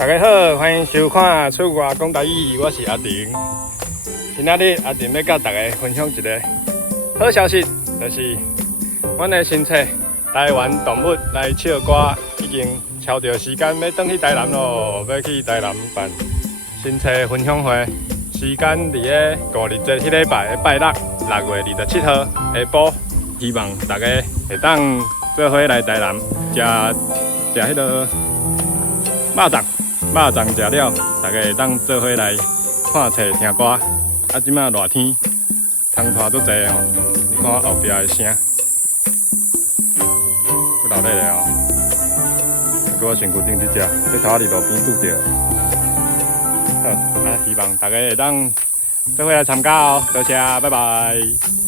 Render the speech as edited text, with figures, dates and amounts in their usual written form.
大家好，欢迎收看《出外讲台语》，我是阿婷。今仔日阿婷要甲大家分享一个好消息，就是阮的新册《台湾动物来唱歌》已经敲到时间要转去台南咯，要去台南办新册分享会，时间伫个5日节迄礼拜的拜六，6月27号下晡，希望大家会当做伙来台南食迄个肉粽。肉粽食了，大家会当做伙来看册听歌。啊，即马热天，风拖足济吼，你看后壁的声，足热烈的哦。叫我身躯顶一只，这头仔伫路边拄着。好，啊，希望大家会当做伙来参加哦，多谢，拜拜。